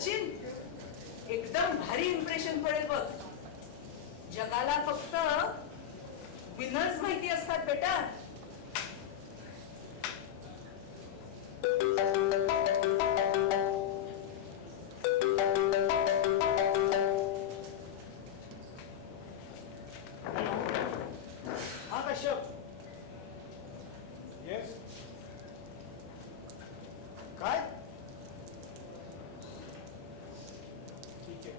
सचिन, एकदम भारी इम्प्रेशन पडेल बघ. जगाला फक्त विनर्स माहिती असतात बेटा. हा कश्यप. येस. काय? ठीक आहे.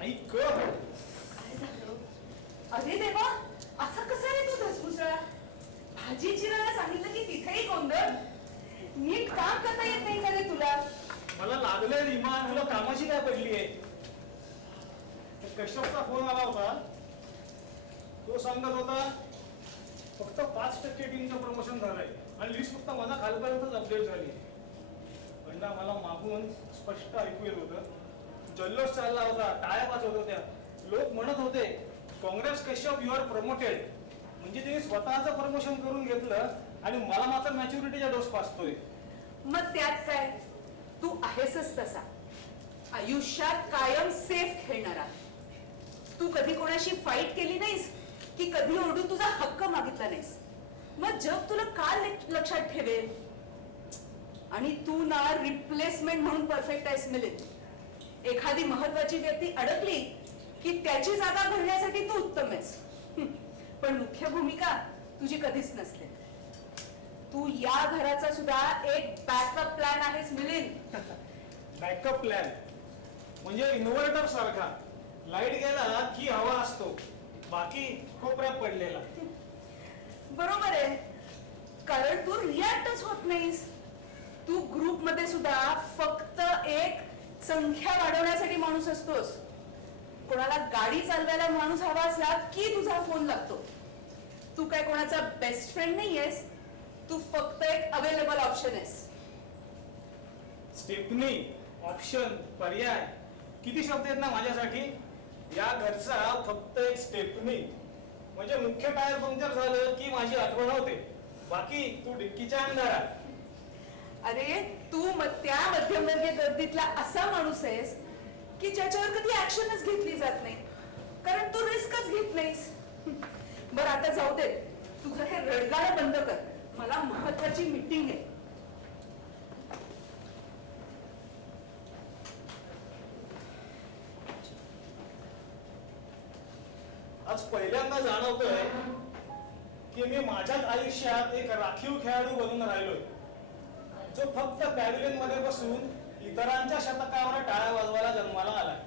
ऐक. काय झालं? अरे देवा, असं कसं रे तू धसमुसळा? भाजी चिरायला सांगितलं की तिथेही गोंधळ. नीट काम करता येत नाही का रे तुला? मला लागलंय रीमा, तुला कामाची काय पडली आहे? कश्यपचा फोन आला होता. तो सांगत होता फक्त 5% टीमचं प्रमोशन झालंय आणि लिस्ट फक्त माझा खालपर्यंतच अपडेट झाली. पण ना मला मागून स्पष्ट ऐकू येत होतं. जल्लोष चालला होता, टाळ्या वाजवत होत्या. लोक म्हणत होते Congress Kashyap you are promoted. म्हणजे त्यांनी स्वतःचं प्रमोशन करून घेतलं आणि मला मात्र मॅच्युरिटीचा डोस पाचतोय. मग त्यात काय, तू आहेसच तसा. आयुष्यात कायम सेफ खेळणारा. तू कधी कोणाशी फाईट केली नाहीस की कधी ओरडून तुझा हक्क मागितला नाहीस. मग जग तुला का लक्षात ठेवेल? आणि तू ना रिप्लेसमेंट म्हणून परफेक्ट आहेस मिलिंद. एखादी महत्वाची व्यक्ती अडकली की त्याची जागा भरण्यासाठी तू उत्तम आहेस. पण मुख्य भूमिका तुझी कधीच नसते. तू या घराचा सुद्धा एक बॅकअप प्लॅन आहेस मिलिंद. बॅकअप प्लॅन म्हणजे इन्व्हर्टर सारखा. लाईट गेला की हवा असतो, बाकी कोपऱ्यात पडलेला. बरोबर आहे, कारण तू रिॲक्टच होत नाहीस. तू ग्रुप मध्ये सुद्धा फक्त एक संख्या वाढवण्यासाठी माणूस असतोस. कोणाला गाडी चालवायला माणूस हवा असला की तुझा फोन लागतो. तू काय कोणाचा बेस्ट फ्रेंड नाहीयेस. तू फक्त एक अवेलेबल ऑप्शन आहेस. स्टेपनी, ऑप्शन, पर्याय किती शब्द आहेत ना माझ्यासाठी. या घरचा फक्त एक स्टेपनी. म्हणजे मुख्य टायर पंक्चर झालं की माझी आठवण होते, बाकी तू डिक्कीच्या अंधारात. अरे तू त्या मध्यमवर्गीय गर्दीतला असा माणूस आहेस की ज्याच्यावर कधी ऍक्शनच घेतली जात नाही, कारण तू रिस्कच घेत नाहीस. बरं आता जाऊ दे, तुझं हे रडगाणं बंद कर. मला महत्वाची मीटिंग आहे. आज पहिल्यांदा जाणवतोय की मी माझ्याच आयुष्यात एक राखीव खेळाडू बनून राहिलोय, जो फक्त पॅव्हिलियन मध्ये बसून इतरांच्या शतकावर टाळ्या वाजवायला जन्माला आलाय.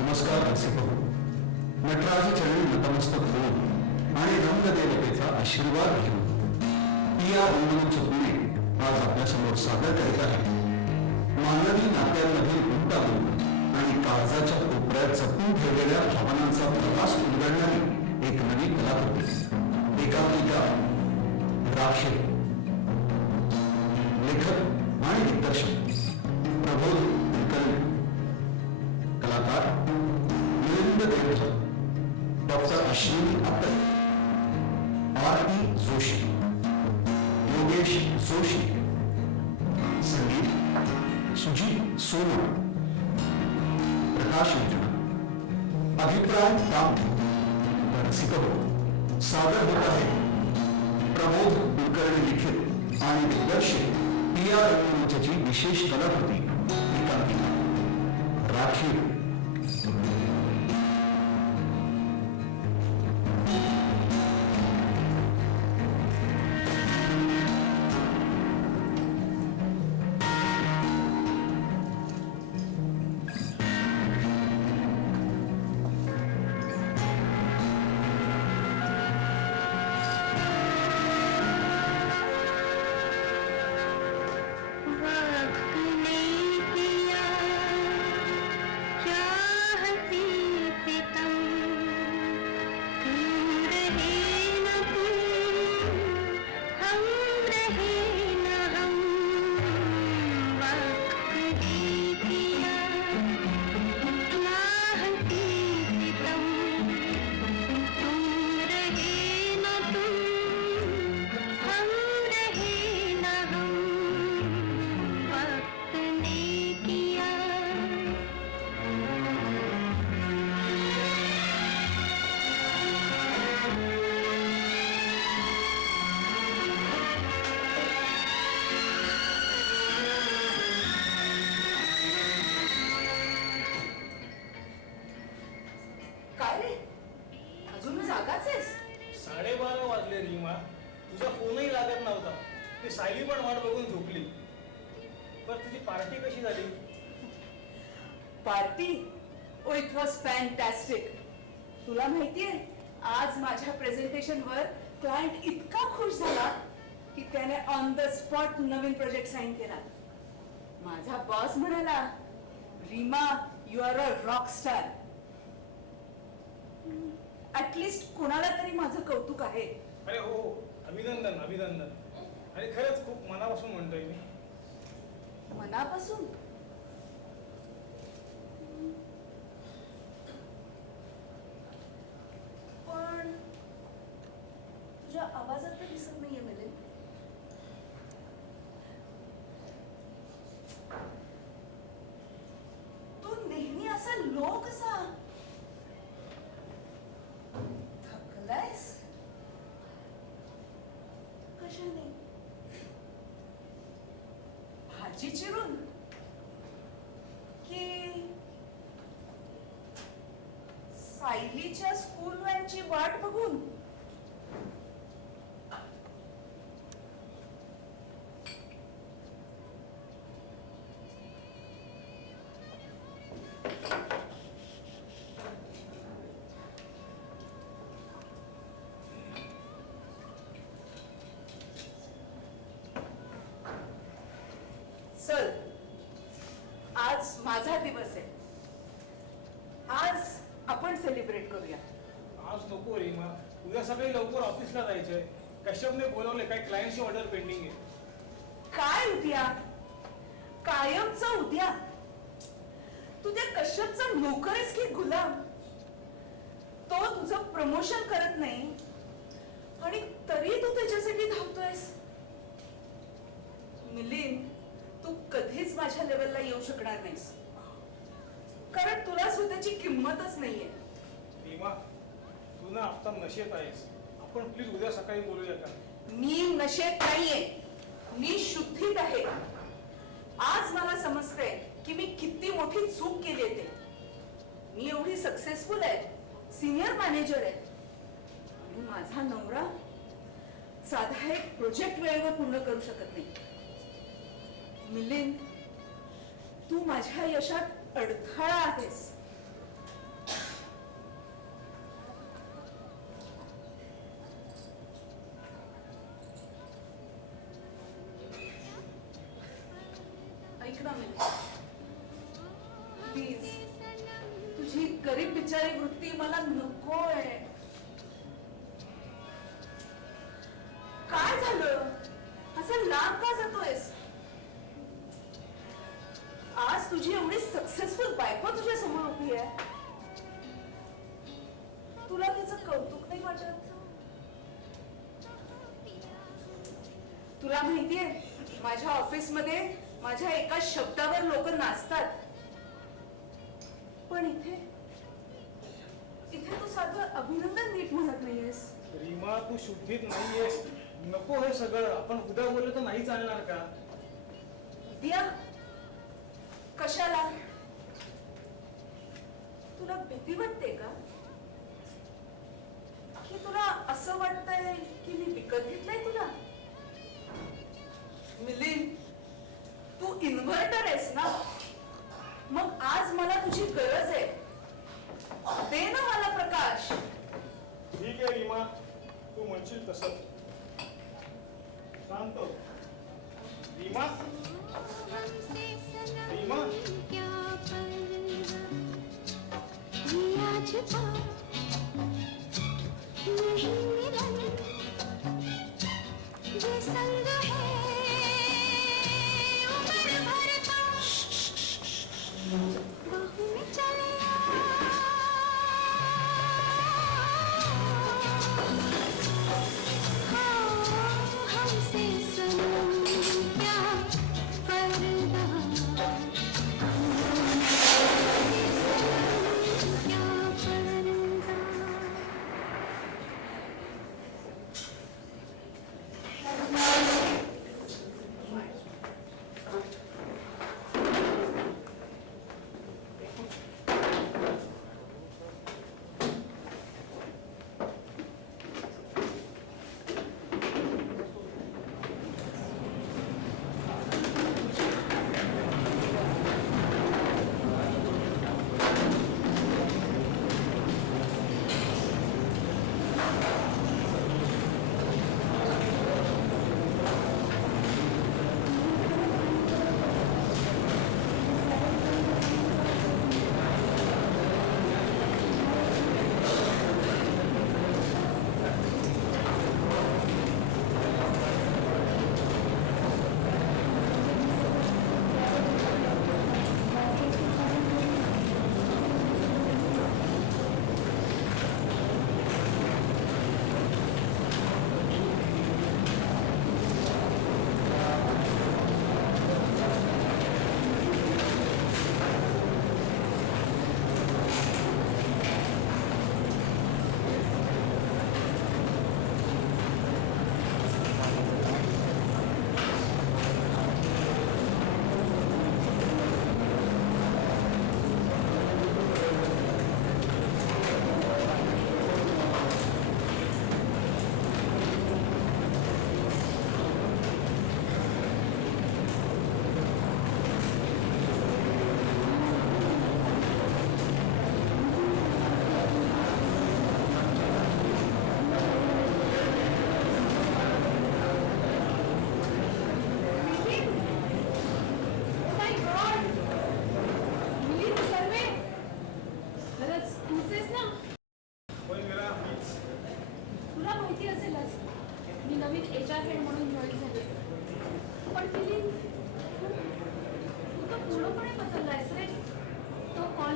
नमस्कार रसिक हो. नटराज चरणी नतमस्तक होऊन आणि रंगदेवतेचा आशीर्वाद घेऊन या रंगमंच पुणे आज आपल्यासमोर सादर करीत आहे मानवी नात्यांमधील गुंतागुंत आणि काळजाच्या कोपऱ्यात जपून ठेवलेल्या भावनांचा प्रवास उलगडणारी एक नवी कलाकृती. एकांकिका राखीव. लेखक आणि दिग्दर्शक प्रबोध कुलकर्णी. कलाकार मिलिंद देवधर, डॉक्टर अश्विनी अत्तर, आरती जोशी, योगेश जोशी. संगीत सुजीत सोनू. प्रकाश योजना. अभिप्राय प्राप्त. रसिक हो, सादर होत आहे प्रबोध कुलकर्णी लिखित आणि दिग्दर्शित PR रंगमंचची विशेष कलाकृती एकांकिका राखीव. वक्त ने किया क्या हसी तुझी पार्टी कशी झाली? Party? Oh it was fantastic. तुला माहितीये आज माझ्या प्रेझेंटेशनवर क्लायंट इतका खुश झाला की त्याने ऑन द स्पॉट नवीन प्रोजेक्ट साईन केला. माझा बॉस म्हणाला, Reema you are a rock star. At least कोणाला तरी माझं कौतुक आहे. अरे हो हो, अभिनंदन अभिनंदन. आणि खरंच खूप मनापासून म्हणतोय मी. मनापासून? पण तुझ्या आवाजात ते दिसत नाहीये मिलिंद. तू नेहमी असा लो कसा? थकलायस? कशाने? भाजी चिरून की सायलीच्या स्कूल व्हॅनची वाट बघून? चल, आज माझा दिवस आहे. आज आपण सेलिब्रेट करूया. आज नको रीमा, उद्या सकाळी लवकर ऑफिसला जायचंय. कश्यपने बोलवले, काही क्लायंटची ऑर्डर पेंडिंग आहे. काय उद्या? कायमचा उद्या? तू त्या कश्यपचा नोकर आहेस की गुलाम? तो तुझं प्रमोशन करत नाही आणि तरी तू त्याच्यासाठी धावतोयस. मिलिंद, तू कधीच माझ्या लेवलला येऊ शकणार नाहीस, कारण तुला स्वतःची किंमतच नाहीये. रीमा, तू ना आता नशेत आहेस. आपण प्लीज उद्या सकाळी बोलूया का? मी नशेत नाहीये, मी शुद्धीत आहे. आज मला समजतंय की मी किती मोठी चूक केली आहे. मी एवढी सक्सेसफुल आहे, सिनियर मॅनेजर आहे, आणि माझा नवरा साधा एक प्रोजेक्ट वेळेवर पूर्ण करू शकत नाही. मिलिंद, तू माझ्या यशात अडथळा आहेस. ऐक ना मिलिंद, प्लीज, तुझी गरीब बिचारी वृत्ती मला नकोय. काय झालं? असं लांब का जातोयस? आज तुझी एवढी सक्सेसफुल बायको तुझ्या समोर उभी आहे, तुला तिचं कौतुक नाही वाटत? तुला माहितीये, माझ्या ऑफिसमध्ये माझ्या एका शब्दावर लोक नाचतात, पण इथे तू साधं अभिनंदन नीट म्हणत नाहीयेस. रीमा, तू शुद्धीत नाहीयेस. नको हे सगळं. आपण उद्या बोललो तर नाही चालणार का? दिया, कशाला? तुला भीती वाटते का? की तुला असं वाटतंय की मी विकत घेतलंय तुला? मिलिंद, तू इन्व्हर्टर आहेस ना? मग आज मला तुझी गरज आहे. दे ना मला प्रकाश. ठीक आहे रीमा, तू म्हणशील तसं. शांत हो. रीमा, रीमा,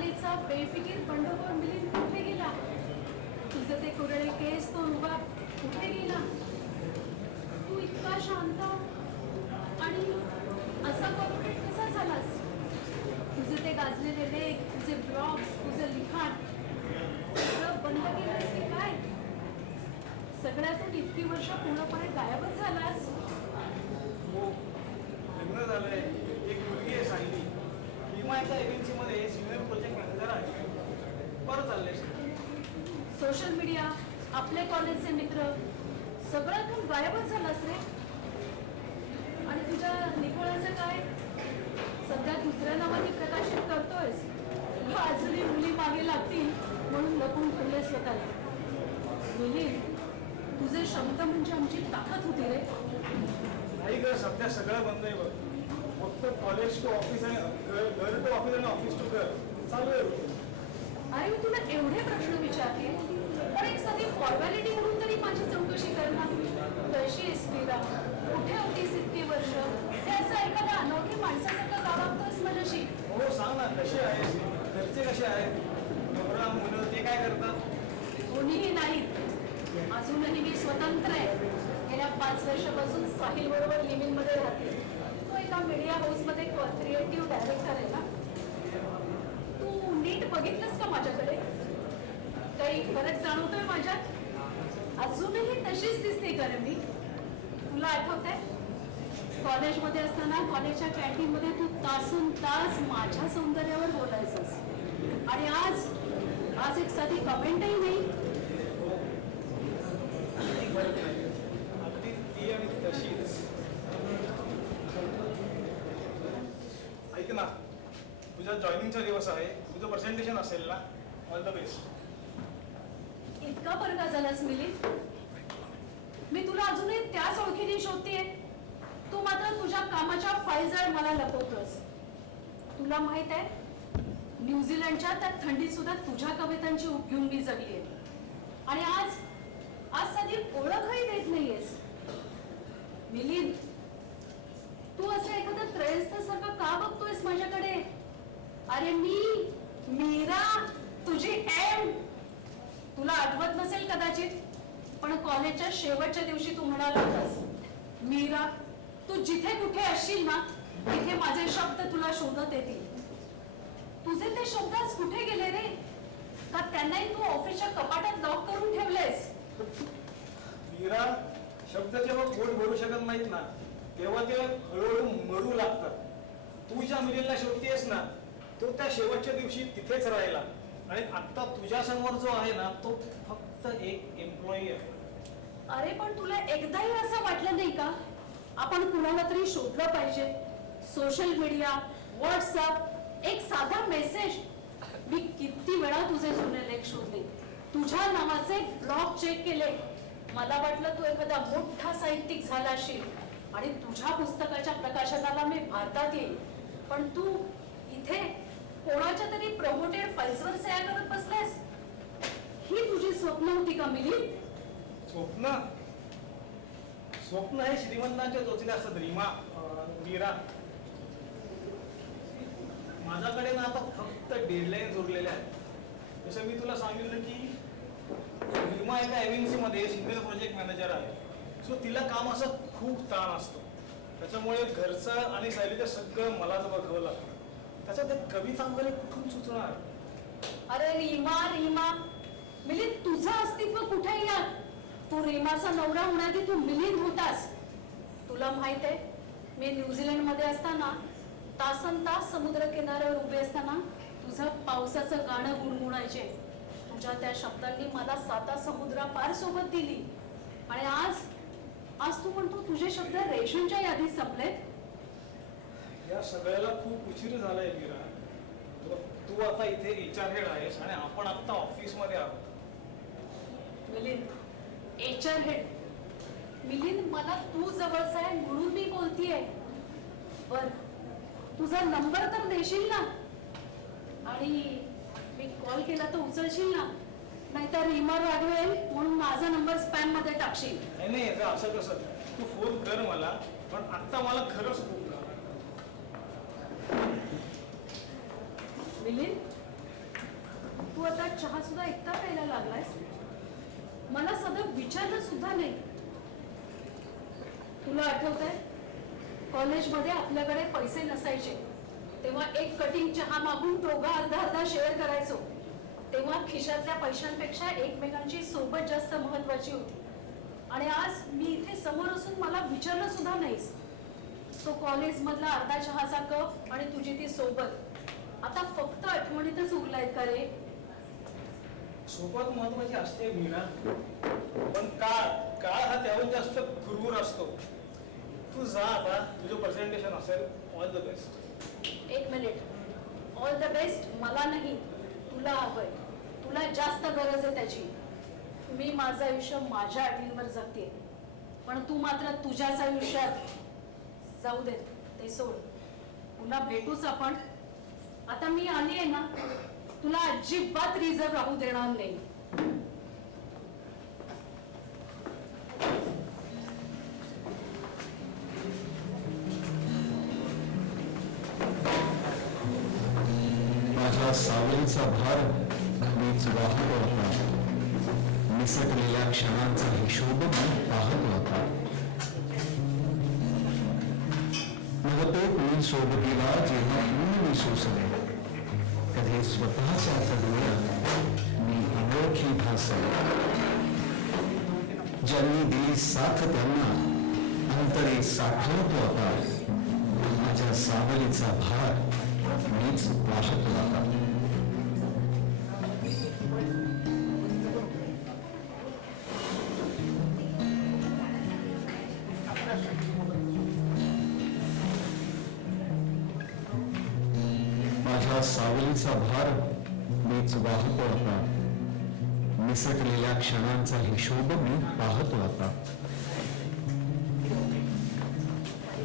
कॉलेजचा बेफिकीर बंडखोर मिलिंद कुठे गेला? तुझं ते कुरळे केस तो रुबाब कुठे गेला? तू इतका शांत आणि असा कॉर्पोरेट कसा झालास? तुझे ते गाजलेले लेख, तुझे ब्लॉग्स, तुझं लिखाण सगळं बंद केलंस की काय? सगळ्यातून इतकी वर्ष पूर्णपणे गायबच झालास. हो, लग्न झालंय, एक मुलगी आहे सायली. विमा एका एजन्सीमध्ये सिनियर प्रोजेक्ट मॅनेजर आहे. बरं चाललंय. सोशल मीडिया, आपले कॉलेजचे मित्र सगळ्यातून गायबच झालास रे. आणि तुझ्या निखळाचं काय? सध्या दुसऱ्या नावाने प्रकाशित करतोयस. अजूनही मुली मागे लागतील म्हणून लपून ठेवले स्वतःला. मिलिंद, तुझे शब्द म्हणजे आमची ताकद होती रे. नाही ग, सध्या सगळं बंद आहे बघ. फक्त कॉलेज टू ऑफिस आणि घर टू ऑफिस आणि ऑफिस टू घर चालू आहे. अरे मी तुला एवढे प्रश्न विचारते पण एक साधी फॉर्मॅलिटी म्हणून तरी माझी चौकशी कर ना. कशी आहेस मीरा? कुठे होतीस इतकी वर्ष? हे असं एखाद्या अनोळखी माणसासारखं का वागतोस माझ्याशी? हो सांग ना, कसे आहेस? घरचे कसे आहेत? नवरा मुलं ते काय करतात? कोणीही नाहीत. अजूनही मी स्वतंत्र आहे. गेल्या 5 वर्षापासून साहिल बरोबर लिव्हिंग मध्ये राहते. तो एका मीडिया हाऊसमध्ये क्रिएटिव्ह डायरेक्टर आहे ना. तू नीट बघितलंस का माझ्याकडे? काही फरक जाणवतोय माझ्यात? अजूनही तशीच दिसते का रे मी? तुला आठवतंय कॉलेजमध्ये असताना कॉलेजच्या कॅन्टीन मध्ये तू तासून तास माझ्या सौंदर्यावर बोलायचंस आणि आज एक साधी कमेंटही नाही. अगदी ती आणि तशीच. ऐक ना, तुझा जॉईनिंगचा दिवस आहे. तुझं प्रेझेंटेशन असेल ना. All the best. इतका फरक झालास मिलिंद? मी तुला अजूनही त्याच ओळखीने शोधतेय. तू मात्र तुझ्या कामाच्या फाईलजवळ मला लपवतोस. तुला माहित आहे न्यूझीलंडच्या त्या थंडीत सुद्धा तुझ्या कवितांची ऊब घेऊन मी जगलीये. आणि आज साधी ओळखही देत नाहीयेस. मिलिंद, तू असं एखादं त्रयस्थासारखं का बघतोयस माझ्याकडे? अरे मीरा, तुझी एम. तुला आठवत नसेल कदाचित पण कॉलेजच्या शेवटच्या दिवशी तू म्हणाला होतास, मीरा तू जिथे कुठे असशील ना तिथे माझे शब्द तुला शोधत येतील. तुझे ते शब्दच कुठे गेले रे? का त्यांनाही तू ऑफिसच्या कपाटात लॉक करून ठेवलेस? मीरा, शब्द जेव्हा पोट भरू शकत नाहीत ना तेव्हा ते हळूहळू मरू लागतात. तू ज्या मिलिंदला शोधतेस ना तो त्या शेवटच्या दिवशी तिथेच राहिला आणि आता तुझ्या समोर जो आहे ना तो फक्त एक एम्प्लॉई आहे. अरे पण तुला एकदाही असं वाटलं नाही का आपण कुणाला तरी शोधलं पाहिजे? सोशल मीडिया, व्हॉट्सअप, एक साधा मेसेज. मी किती वेळा तुझे जुने लेख शोधले, तुझ्या नावाचे ब्लॉग चेक केले. मला वाटलं तू एखादा मोठा साहित्यिक झाला असशील आणि तुझ्या पुस्तकाच्या प्रकाशनाला मी भारतात येईल. पण तू इथे कोणाच्या तरी प्रमोटेड फाईल्सवर सह्या करत बसलास. ही तुझी स्वप्न होती का मिलिंद? स्वप्न स्वप्न हे श्रीमंतांच्या टोचले असतात मीरा. माझ्याकडे ना आता फक्त डेडलाईन उरलेल्या आहेत. जसं मी तुला सांगितलं की रीमा एका एमएनसी मध्ये सिनियर प्रोजेक्ट मॅनेजर आहे. सो तिला काम असं खूप ताण असतो. त्याच्यामुळे घरचं आणि सायलीचं सगळं मलाच बघावं लागतं. त्याच्यात एक कविता वगैरे कुठून सुचणार? अरे रीमा मिलिंद, तुझं अस्तित्व कुठे यात? तू रीमाचा नवरा होण्याआधी तू मिलिंद होतास. तुला माहित आहे मी न्यूझीलंड मध्ये असताना तासनतास समुद्र किनाऱ्यावर उभे असताना तुझं पावसाचं गाणं गुणगुणायचे. तुझ्या त्या शब्दांनी मला 7 समुद्रा पार सोबत दिली. आणि आज तू म्हणतो तुझे शब्द रेशनच्या यादीत संपलेत. या सगळ्याला खूप उशीर झालाय मीरा. तू आता इथे HR हेड आहेस आणि आपण आता ऑफिस मध्ये आहोत. Milind, HR head? मिलिंद, मला तू जवळचा आहे म्हणून मी बोलतीये. बर, तुझा नंबर तर देशील ना? आणि मी कॉल केला तर उचलशील ना? नाहीतर रीमा रागवेल म्हणून माझा नंबर स्पॅम मध्ये टाकशील. नाही असं कसं. तू फोन कर मला, पण आता मला खरंच खूप काम आहे. मिलिंद, चहा सुद्धा एकटा प्यायला लागलायस? मला सध्या विचारलं सुद्धा नाही. तुला आठवतंय कॉलेजमध्ये आपल्याकडे पैसे नसायचे तेव्हा एक कटिंग चहा मागून दोघं अर्धा अर्धा शेअर करायचो. तेव्हा खिशातल्या पैशांपेक्षा एकमेकांची सोबत जास्त महत्वाची होती. आणि आज मी इथे समोर असून मला विचारलं सुद्धा नाहीस. तो कॉलेज मधला अर्धा चहाचा कप आणि तुझी ती सोबत आता फक्त आठवणीतच उरलायत का रे? सोबत महत्वाची असते मीरा, पण काळ काळ हा त्याहून जास्त क्रूर असतो. तू जा आता, तुझं प्रेझेंटेशन असेल. All the best. एक मिनिट. ऑल द बेस्ट मला नाही, तुला हवंय. तुला जास्त गरज आहे त्याची. मी माझं आयुष्य माझ्या अटींवर जगते, पण तू मात्र तुझ्याच आयुष्यात. जाऊ दे ते सोड. पुन्हा भेटूच आपण. आता मी आली आहे ना, तुला अजिबात रिझर्व राहू देणार नाही. माझ्या सावलीचा भार मीच वाहत होता. निसटलेल्या क्षणांचा हिशोब मी पाहत होता. नवतेत मी सोबतीला जेव्हा मी सोसले, कधी स्वतःच्याच डोळ्यात मी अनोळखी भासले. ज्यांनी दिली साथ त्यांना अंतरे साठवत होता. माझ्या सावलीचा भार मीच वाहत होता. माझ्या सावलीचा भार मीच वाहत होता. निसटलेल्या क्षणांचा हिशोब मी पाहत होता.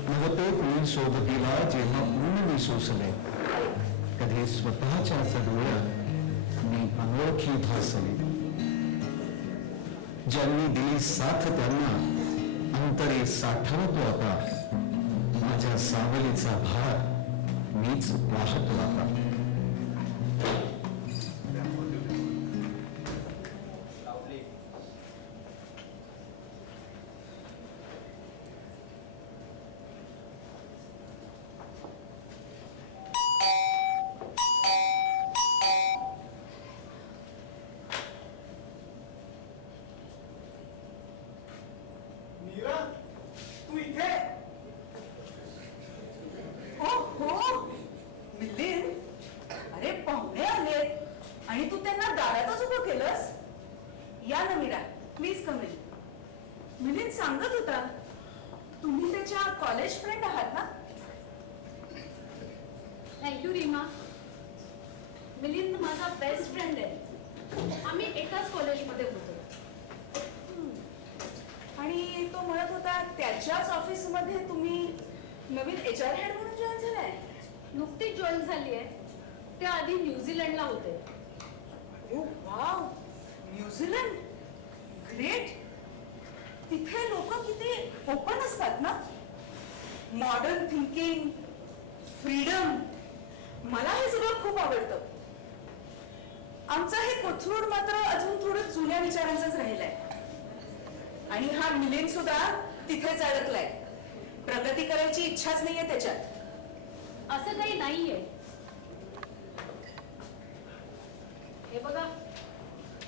नवतेत मी सोबतीला जेव्हा पूर्ण मी सोसले, कधी स्वतःच्याच डोळ्यात मी अनोळखी भासले. ज्यांनी दिली साथ त्यांना अंतरे साठवत होता. माझ्या सावलीचा भार मीच वाहत होता. मीरा, तू इथे? हो मिलिंद, अरे पाहुणे आलेत आणि तू त्यांना दारातच उभं केलंस. या ना Meera, please come in. Milind सांगत होता तुम्ही त्याच्या कॉलेज फ्रेंड आहात ना? थँक्यू रीमा. मिलिंद माझा बेस्ट फ्रेंड आहे. आम्ही एकाच कॉलेजमध्ये होतो. आणि तो म्हणत होता त्याच्याच ऑफिसमध्ये तुम्ही नवीन HR हेड म्हणून जॉईन झालाय. नुकतीच जॉईन झाली आहे. त्या आधी न्यूझीलंडला होते. ओ वाव, न्यूझीलंड, ग्रेट. तिथे लोक किती ओपन असतात ना. Modern thinking, freedom. मला हे सगळं खूप आवडतं. आमचं हे कोथरूड मात्र अजून थोडं जुन्या विचारांचंच राहिलंय. आणि हा मिलिंद सुद्धा तिथेच अडकलाय. प्रगती करायची इच्छाच नाहीये त्याच्यात. असं काही नाहीये. हे बघा,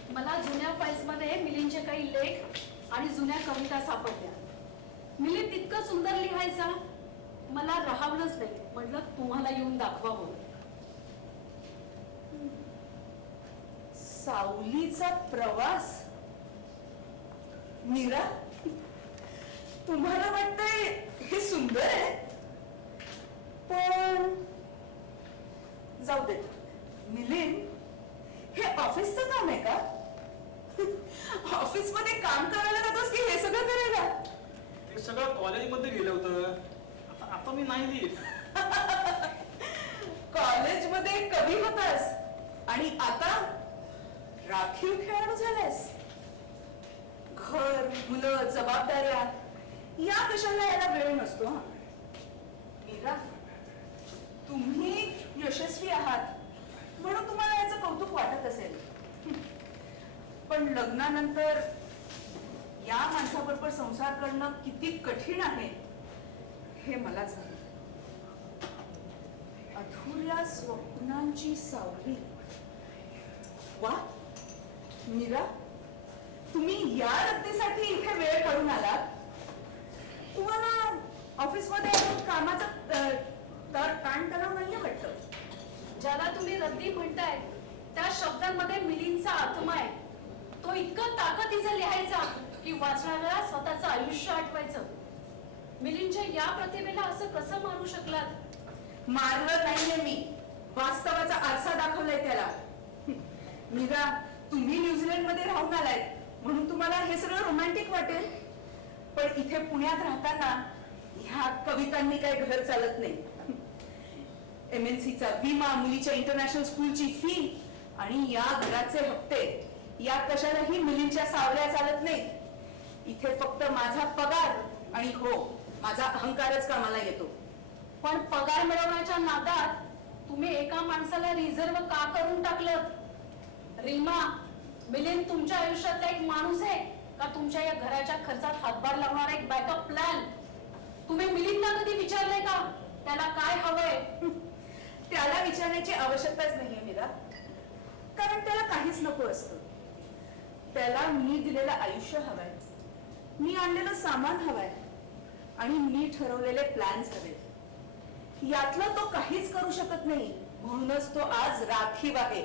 मला जुन्या फाईल्समध्ये मिलिंदचे काही लेख आणि जुन्या कविता सापडल्या. मिलिंद इतकं सुंदर लिहायचा, मला राहावलंच नाही. म्हटलं तुम्हाला येऊन दाखवावं. सावलीचा प्रवास. मीरा, तुम्हाला वाटतंय हे सुंदर आहे, पण जाऊ देत. मिलिंद, हे ऑफिसचं काम आहे का? ऑफिसमध्ये काम करायला जातोस की हे सगळं करायला? ते सगळं कॉलेजमध्ये गेलं होतं. आता मी नाही लिहित. कॉलेजमध्ये कधी होतास आणि आता राखीव खेळाडू झालास. घर, मुलं, जबाबदाऱ्या या कशाला यायला वेळ नसतो. हा मीरा, तुम्ही यशस्वी आहात म्हणून तुम्हाला याचं कौतुक वाटत असेल, पण लग्नानंतर या माणसाबरोबर संसार करणं किती कठीण आहे हे मलाच माहित. अधुऱ्या स्वप्नांची सावली. वा मीरा, तुम्ही या रद्दीसाठी इथे वेळ काढून आलात. तुम्हाला ऑफिसमध्ये कामाचा ताणतणाव नाहीये वाटतं. ज्याला तुम्ही रद्दी म्हणताय त्या शब्दांमध्ये मिलींचा आत्मा आहे. तो इतका ताकदीचा लिहायचा की वाचणाऱ्याला स्वतःचं आयुष्य आठवायचं. मिलींच्या या प्रतिभेला असं कसं मारू शकलात? मारलं नाहीये मी, वास्तवाचा आरसा दाखवलाय त्याला. मीरा, तुम्ही न्यूझीलंड मध्ये राहून आलाय म्हणून तुम्हाला हे सगळं रोमॅन्टिक वाटेल, पण इथे पुण्यात राहताना ह्या कवितांनी काय घर चालत नाही. MNC चा विमा, मुलीच्या इंटरनॅशनल स्कूलची फी आणि या घराचे हप्ते, या कशालाही मुलींच्या सावल्या चालत नाही. इथे फक्त माझा पगार आणि हो, माझा अहंकारच कामाला येतो. पण पगार मिळवण्याच्या नादात तुम्ही एका माणसाला रिझर्व का करून टाकलं? रीमा, मिलिंद तुमच्या आयुष्यातला एक माणूस आहे का तुमच्या या घराच्या खर्चात हातभार लावणारा एक बॅकअप प्लॅन? तुम्ही मिलिंदला कधी विचारलंय का त्याला काय हवंय? त्याला विचारण्याची आवश्यकताच नाहीये मीरा, कारण त्याला काहीच नको असतं. त्याला मी दिलेलं आयुष्य हवंय, मी आणलेलं सामान हवंय आणि मी ठरवलेले प्लॅन्स हवे. यातलं तो काहीच करू शकत नाही, म्हणूनच तो आज राखीव आहे.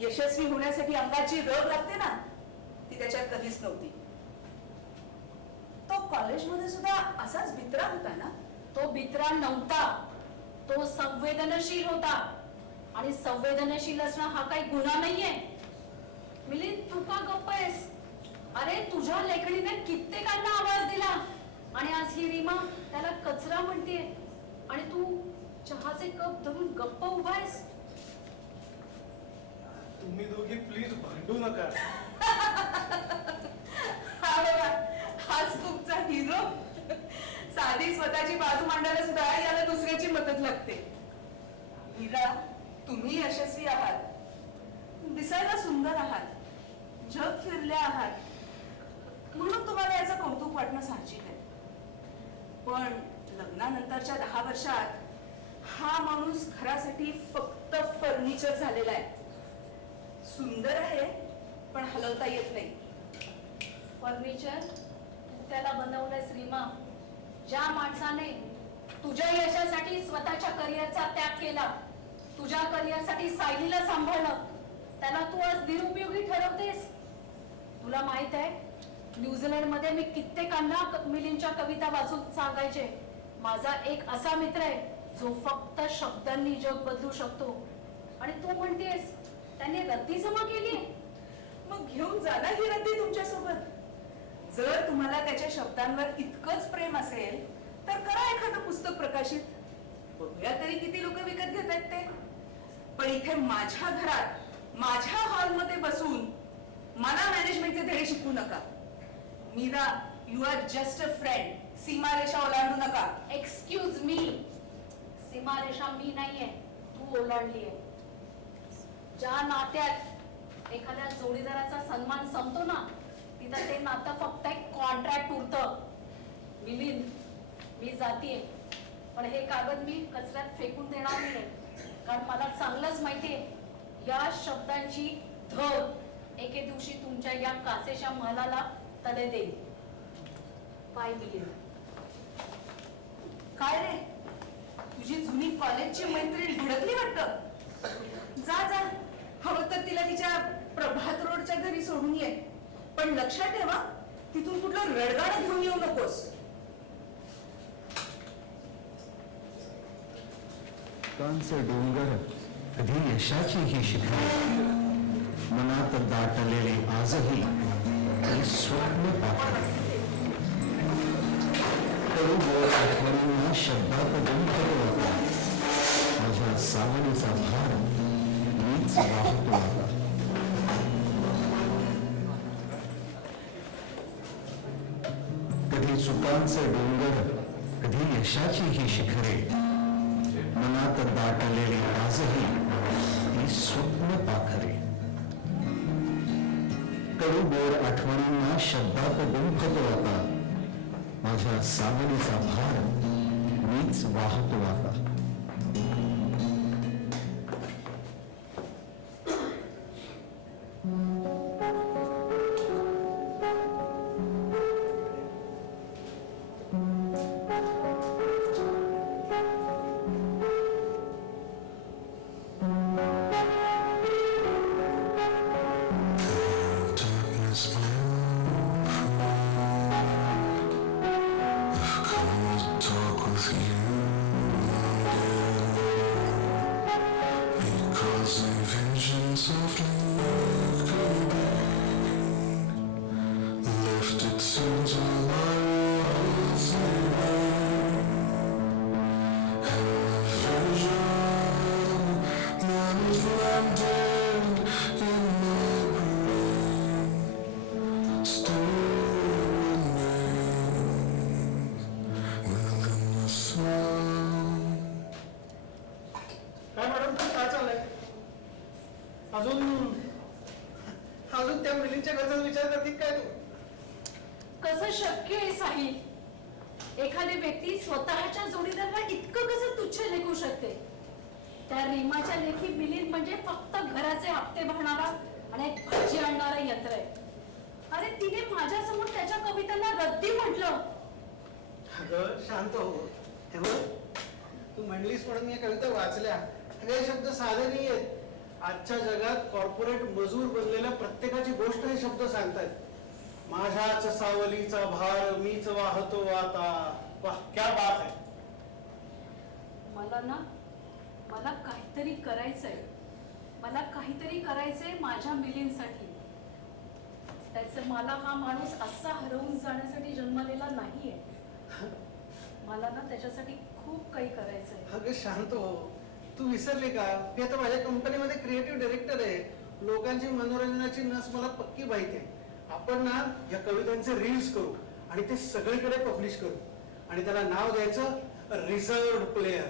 यशस्वी होण्यासाठी अंगाची रग लागते ना, ती त्याच्यात कधीच नव्हती. तो कॉलेजमध्ये सुद्धा असाच भित्रा होता ना? तो बित्रा नव्हता, तो संवेदनशील होता. आणि संवेदनशील असणं हा काही गुन्हा नाहीये. मिलिंद, तू का गप्प आहेस? अरे तुझ्या लेखणीने कित्येकांना आवाज दिला आणि आज ही रीमा त्याला कचरा म्हणतेय आणि तू चहाचे कप धरून गप्प उभा आहेस. तुम्ही दोघी प्लीज भांडू नका. हा बघा, हाच तुमचा हिरो. साधी स्वतःची बाजू मांडायला सुद्धा याला दुसऱ्याची मदत लागते. मीरा, तुम्ही यशस्वी आहात, दिसायला सुंदर आहात, जग फिरले आहात, म्हणून तुम्हाला याचं कौतुक वाटणं साहजिक आहे. पण लग्नानंतरच्या 10 वर्षात हा माणूस घरासाठी फक्त फर्निचर झालेला आहे. सुंदर आहे पण हलवता येत नाही. फर्निचर तू त्याला बनवलंयस रीमा. ज्या माणसाने तुझ्या यशासाठी स्वतःच्या करिअरचा त्याग केला, तुझ्या करिअरसाठी सायलीला सांभाळलं, त्याला तू आज निरुपयोगी ठरवतेस. तुला माहित आहे, न्यूझीलंड मध्ये मी कित्येकांना मिलिंदच्या कविता वाचून सांगायचे, माझा एक असा मित्र आहे जो फक्त शब्दांनी जग बदलू शकतो. आणि तू म्हणतेस त्याने रद्दी जमा केली. मग घेऊन जा ना ही रद्दी तुमच्यासोबत. जर तुम्हाला त्याच्या शब्दांवर इतकंच प्रेम असेल तर करा एखादं पुस्तक प्रकाशित. बघूया तरी किती लोक विकत घेत आहेत ते. पण इथे माझ्या घरात, माझ्या हॉलमध्ये बसून मला मॅनेजमेंटचे धडे शिकवू नका. Meera, you are just a friend. सीमारेषा ओलांडू नका. एक्सक्यूज मी, सीमारेषा मी नाहीये, तू ओलांडलीये. ज्या नात्यात एखाद्या जोडीदाराचा सन्मान संपतो ना, तिथं ते नातं फक्त एक कॉन्ट्रॅक्ट उरतं. मिलिंद, मी जातीये, पण हे कागद मी कचऱ्यात फेकून देणार नाही, कारण मला चांगलंच माहितीये या शब्दांची धग एके दिवशी तुमच्या या काचेच्या महलाला तडे देईल. बाय मिलिंद. काय रे, तुझी जुनी कॉलेजची मैत्रीण धडकली वाटतं. जा जा, हवं तर तिला तिच्या प्रभात रोडच्या घरी सोडून ये, पण लक्षात ठेवा तिथून कुठलं रडगाणं घेऊन येऊ नकोस. कांचे डोंगर, कधी यशाची ही शिखरे, मनात दाटलेले आजही काही स्वप्न पाहत. तरू गोड आठवणींना शब्दात गुंफतो होता. माझ्या सावलीचा भार मीच वाहतो आता. कधी चुकांचे डोंगर, कधी यशाची ही शिखरे, मनात दाटलेले आजही ही स्वप्न पाखरे. कडू गोड आठवणींना शब्दात गुंफतो आता. माझ्या सावलीचा भार मीच वाहतो आता. Talk with you because a vision softly left its scenes while I was sleeping, and the vision that was landed in my brain still काय मॅडम काय चाललंय? अजून अजून त्या मुलींच्या घरचा विचार करते काय तू? कसं शक्य आहे साहिल? एखादी व्यक्ती स्वतःच्या जोडीदाराला इतकं कसं तुच्छ लेखू शकते? त्या रीमाच्या लेखी मिलिंद म्हणजे फक्त घराचे हप्ते भरणारा आणि एक भाजी आणणारा यंत्र आहे. अरे तिने माझ्यासमोर त्याच्या कवितांना रद्दी म्हटलं. अगं शांत हो. हे बघ, तू म्हणलीस म्हणून मी कविता वाचल्या. हे शब्द साधे नाही आहेत. आजच्या जगात कॉर्पोरेट मजूर बनलेल्या प्रत्येकाची गोष्ट हे शब्द सांगतायत. माझ्याच सावलीचा भार मीच वाहतो आता. वाह, क्या बात आहे. मला काहीतरी करायचंय. मला काहीतरी करायचंय माझ्या मिलिंदसाठी. त्याचं मला हा माणूस असा हरवून जाण्यासाठी जन्मलेला नाहीये. मला ना त्याच्यासाठी खूप काही करायचंय. अगं शांत हो. तू विसरली का? मी आता माझ्या कंपनीमध्ये क्रिएटिव्ह डायरेक्टर आहे. लोकांची मनोरंजनाची नस मला पक्की माहिती आहे. आपण ना या कवितांचे रील्स करू आणि ते सगळीकडे पब्लिश करू आणि त्याला नाव द्यायचं रिझर्व्ड प्लेयर,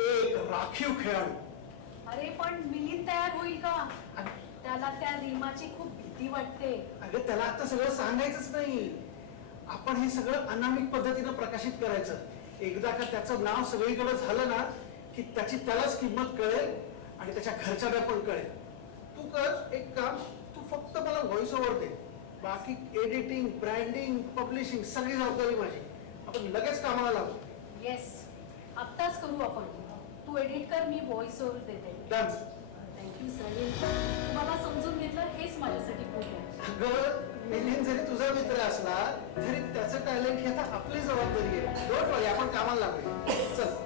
एक राखीव खेळाडू. अरे पण मिलिंद तयार होईल का? त्याला त्या रीमाची खूप भीती वाटते. अगं त्याला आता सगळं सांगायचंच नाही. आपण हे सगळं अनामिक पद्धतीनं प्रकाशित करायचं. एकदा का त्याचं नाव सगळीकडे झालं ना की त्याची त्यालाच किंमत कळेल आणि त्याच्या घरच्यांना पण कळेल. तू कर एक काम, तू फक्त मला व्हॉइस ओव्हर दे. बाकी एडिटिंग, ब्रँडिंग, पब्लिशिंग सगळी जबाबदारी माझी. आपण लगेच कामाला लागू. येस, आत्ताच करू आपण. तू एडिट कर, मी व्हॉइस ओव्हर देते. डन. थँक्यू साहिल. तुम्हाला समजून घेतलं हेच माझ्यासाठी खूप आहे. अगं मिलिंद जरी तुझा मित्र असला तरी त्याचं टॅलेंट ही आता आपली जबाबदारी आहे. डोंट वरी, आपण कामाला लागू. चल.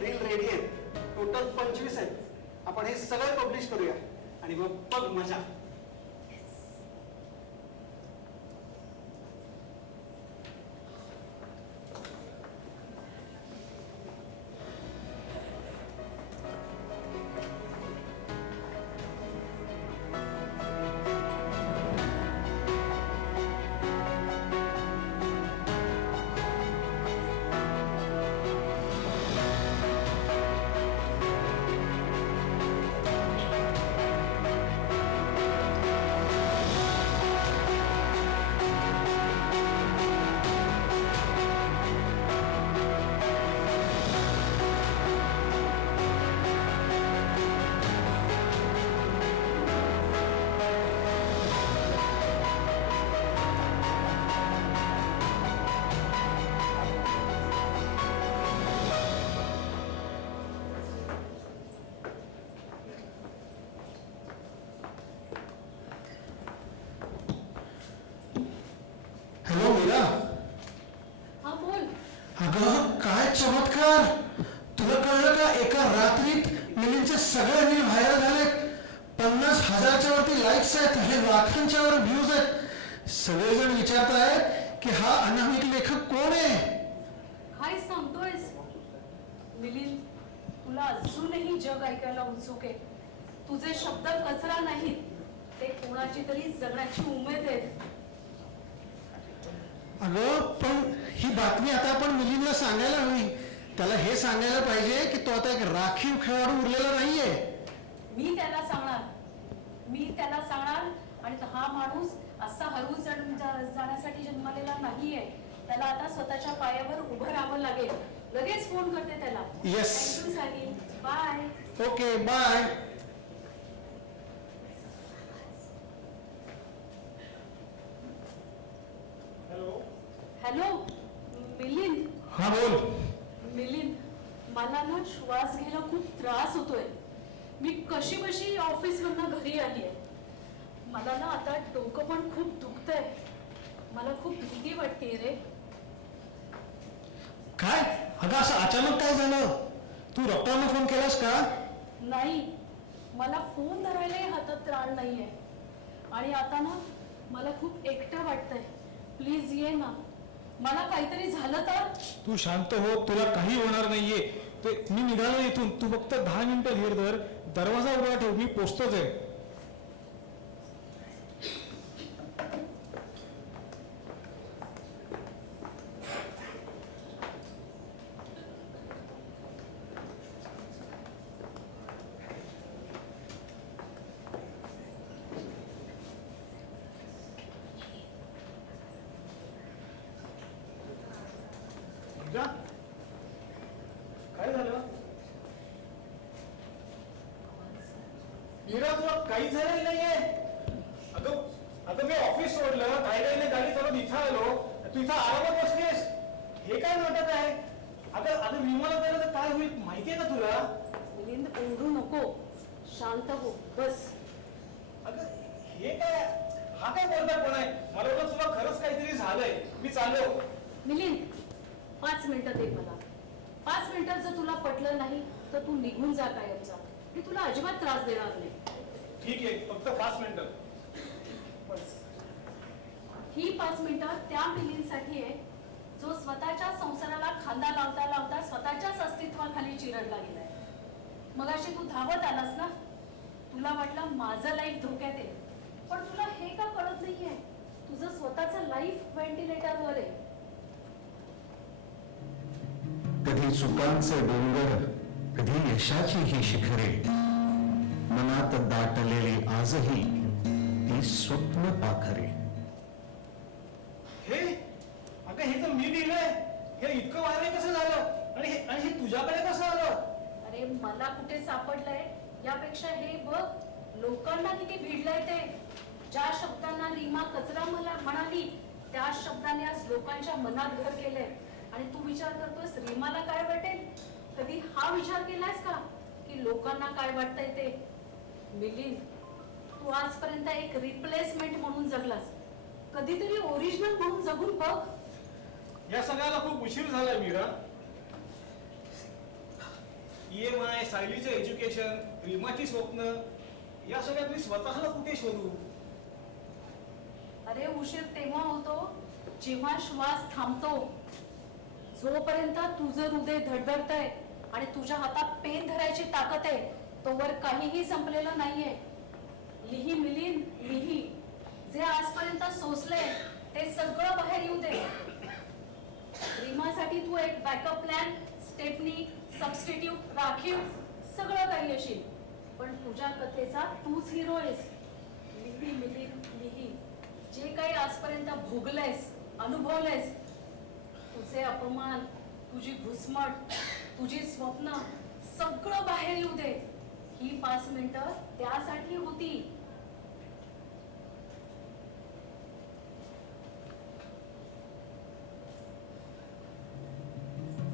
रील रेडी आहेत. टोटल 25 आहेत. आपण हे सगळं पब्लिश करूया आणि मग बघ मजा. आहेत, हे लाखांच्या वर व्ह्यूज आहेत. सगळेजण विचारतायत की हा अनामिक लेखक कोण आहे. काय सांगतोयस मिलिंद? तुला अजूनही जग ऐकायला उत्सुक आहे. तुझे शब्द कचरा नाहीत, ते कोणाची तरी जगण्याची उमेद आहेत. अगं पण ही बातमी आता आपण मुलींना सांगायला हवी. त्याला हे सांगायला पाहिजे की तो आता एक राखीव खेळाडू उरलेला नाहीये. मी त्याला सांगणार आणि हा माणूस असा हरवून जाण्यासाठी जन्मलेला नाहीये. त्याला आता स्वतःच्या पायावर उभं राहावं लागेल. लगेच फोन करते त्याला. Yes. Thank you Sahil. Bye. Okay bye. Hello. Hello Milind. हा बोल. मिलिंद, मला ना श्वास घ्यायला खूप त्रास होतोय. मी कशी बशी ऑफिसमधनं घरी आली आहे. मला ना आता डोकं पण खूप दुखतंय. मला खूप भीती वाटते रे. काय अगं असं अचानक काय झालं? तू डॉक्टरांना फोन केलास का? नाही, मला फोन धरायलाही हातात त्राण नाहीये. आणि आता ना मला खूप एकटं वाटतंय. प्लीज ये ना. मला काहीतरी झालं तर? तू शांत हो, तुला काही होणार नाहीये. ते मी निघालो इथून, तू फक्त 10 मिनिटं धीर धर. दरवाजा उघडा ठेव, मी पोचतोच आहे. जा. काय झालं? मीरा, तुला काहीच झालेलं नाहीये. अगं मी ऑफिस सोडलं, काही गाडी चालवून इथं आलो, तू इथं आरामात बसलीस. हे काय नाटक आहे? अगं विमानात गेलं तर काय होईल माहितीये का तुला? मिलिंद, ओरडू नको. शांत हो, बस. अगं हे काय? हा काय बोलतापण आहे? मला वाटलं तुला खरंच काहीतरी झालंय. मी चाललो. मिलिंद, 5 मिनिटं दे मला. 5 मिनिटात जर तुला पटलं नाही तर तू निघून जा कायमचा. मी तुला अजिबात त्रास देणार नाही. ठीक आहे, फक्त 5 मिनिटं. बस. ही 5 मिनिटं त्या मिलिंदसाठी आहे जो स्वतःच्या संसाराला खांदा लावता लावता स्वतःच्याच अस्तित्वाखाली चिरडला गेलाय. मगाशी तू धावत आलास ना. तुला वाटलं माझं लाईफ धोक्यात आहे, पण तुला हे का कळत नाहीये? तुझं स्वतःचं लाईफ व्हेंटिलेटरवर आहे. कधी चुकांचे डोंगर, कधी यशाची ही शिखरे, मनात दाटलेली आजही ती स्वप्न पाखरे. अगं हे तर मी लिहिलंय. हे इतकं व्हायरल कसं झालं? आणि हे तुझ्याकडे कसं आलं? अरे मला कुठे सापडलंय यापेक्षा हे बघ लोकांना किती भिडलंय ते. ज्या शब्दांना रीमा कचरा मला म्हणाली त्या शब्दाने आज लोकांच्या मनात घर केलंय. आणि तू विचार करतोस रीमाला काय वाटेल? कधी हा विचार केलायस का की लोकांना काय वाटतंय ते? मिलिंद, तू आजपर्यंत एक रिप्लेसमेंट म्हणून जगलास. कधीतरी ओरिजिनल म्हणून जगून बघ. या सगळ्याला खूप उशीर झालाय मीरा. EMI, सायलीचं एज्युकेशन, रीमाची स्वप्न, या सगळ्यात मी स्वतःला कुठे शोधू? अरे उशीर तेव्हा होतो जेव्हा श्वास थांबतो. जोपर्यंत तुझं हृदय धडधडतंय आणि तुझ्या हातात पेन धरायची ताकद आहे तोवर काहीही संपलेलं नाहीये. लिही मिलिंद, लिही. जे आजपर्यंत सोसलंय ते सगळं बाहेर येऊ दे. रीमासाठी तू एक बॅकअप प्लॅन, स्टेपनी, सबस्टिट्यूट, राखीव सगळं काही असेल, पण तुझ्या कथेचा तूच हिरो आहेस. लिही मिलिंद, लिही. जे काही आजपर्यंत भोगलंयस, अनुभवलंयस, तुझे अपमान, तुझी घुसमट, तुझी स्वप्न सगळं बाहेर येऊ दे. ही 5 मिनिटं त्यासाठी होती.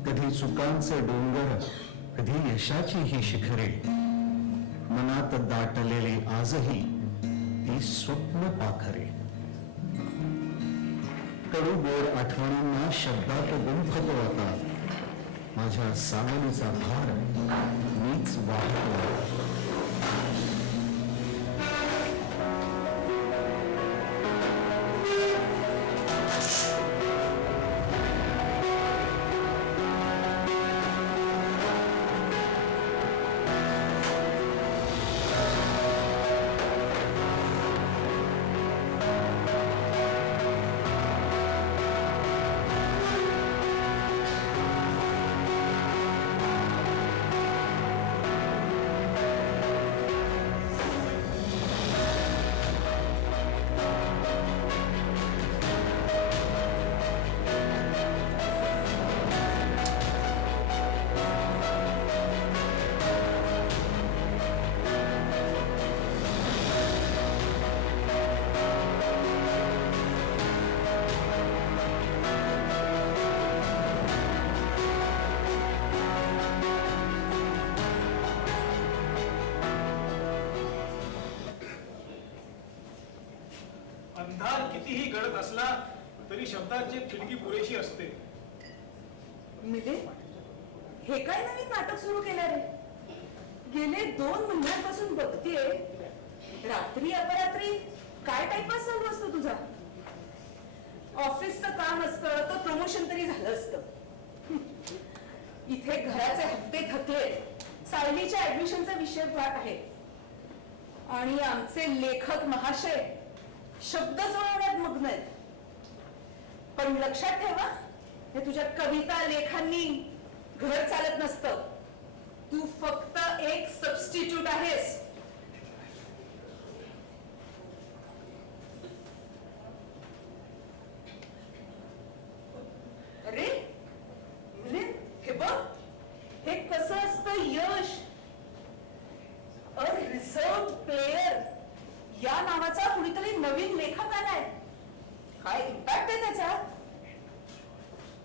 कधी चुकांचे डोंगर, कधी यशाची ही शिखरे, मनात दाटलेली आजही ती स्वप्न पाखरे. कडू गोड आठवणींना शब्दात गुंफतो आता. माझ्या सावलीचा भार मीच वाहतो. कितीही गडद असला तरी शब्दांची खिडकी पुरेशी असते. मिलिंद, हे काय नवीन नाटक सुरू केलं रे? गेले 2 महिन्यांपासून बघतेय, रात्री अपरात्री काय टाइमपास चालू असतो तुझा? ऑफिसचं काम असतं तर प्रमोशन तरी झालं असतं. इथे घराचे हप्ते थकले, सायलीच्या ऍडमिशनचा विषय आहे आणि आमचे लेखक महाशय शब्द जुळवण्यात मग्न आहेत. पण लक्षात ठेवा, हे तुझ्या कविता लेखांनी घर चालत नसतं. तू फक्त एक सबस्टिट्यूट आहेस. अरे मिलिंद, हे बघ, हे कसं असतं यश. अ रिझर्व्ड प्लेयर या नावाचा कुणीतरी नवीन लेखक आलाय. काय इम्पॅक्ट आहे त्याचा?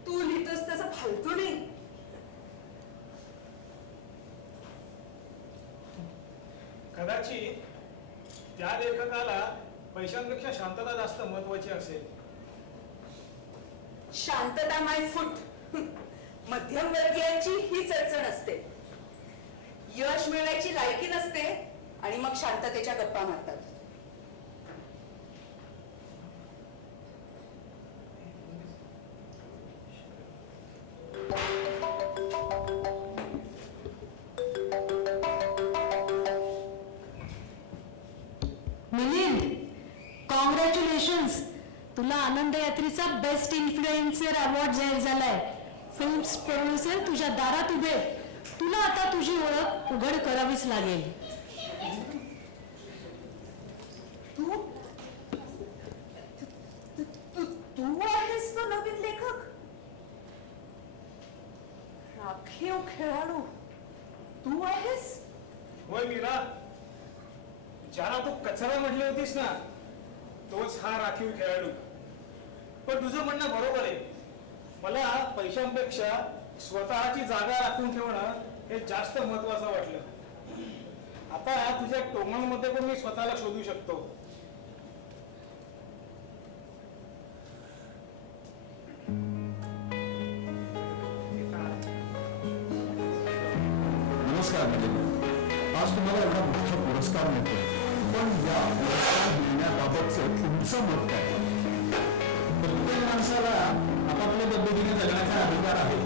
तू लिहितोस त्याचं फालतू लिही. कदाचित त्या लेखकाला पैशांपेक्षा शांतता जास्त महत्वाची असेल. शांतता माय फुट. मध्यमवर्गीयांची हीच अडचण असते. यश मिळवायची लायकी नसते आणि मग शांततेच्या गप्पा मारतात. मिलिंद, कॉंग्रॅच्युलेशन्स. तुला आनंद यात्रेचा बेस्ट इन्फ्लुएन्सर अवॉर्ड जाहीर झालाय. फिल्म प्रोड्युसर तुझ्या दारात उभे. तुला आता तुझी ओळख उघड करावीच लागेल. तू तू तू आहेस तो नवीन लेखक, राखीव खेळाडू. तू आहेस? होय मीरा, ज्याला तू कचरा म्हटली होतीस ना, तोच हा राखीव खेळाडू. पण तुझं म्हणणं बरोबर आहे. मला पैशांपेक्षा स्वतःची जागा राखून ठेवणं हे जास्त महत्वाचं वाटलं. आता तुझ्या टोमणमध्ये पण मी स्वतःला शोधू शकतो. नमस्कार मिलिंद. आज तुम्हाला एवढा मोठा पुरस्कार मिळतो, पण या पुरस्कार मिळण्याबाबतचं तुमचं मत काय? प्रत्येक माणसाला आपापल्या पद्धतीने जगण्याचा अधिकार आहे,